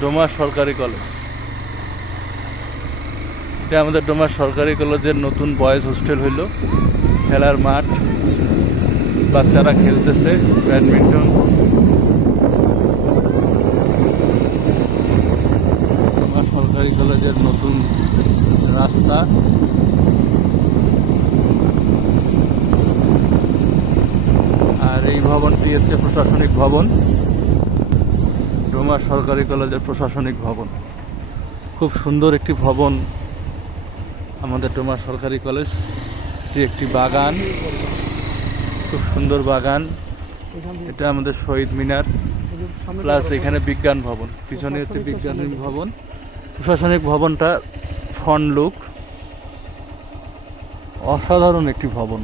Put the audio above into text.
Doma সরকারি college. এটা আমাদের ডোমা সরকারি কলেজের নতুন বয়েজ হোস্টেল হইল। খেলার মাঠ, বাচ্চারা খেলতেছে ব্যাডমিন্টন। ডোমা সরকারি কলেজের নতুন রাস্তা। আর এই ভবনটি হচ্ছে প্রশাসনিক ভবন, ডোমা সরকারি কলেজের প্রশাসনিক ভবন। খুব সুন্দর একটি ভবন আমাদের ডোমা সরকারি কলেজ। একটি বাগান, খুব সুন্দর বাগান। এটা আমাদের শহীদ মিনার, প্লাস এখানে বিজ্ঞান ভবন, পিছনে হচ্ছে বিজ্ঞান ভবন। প্রশাসনিক ভবনটা ফ্রন্ট লুক, অসাধারণ একটি ভবন।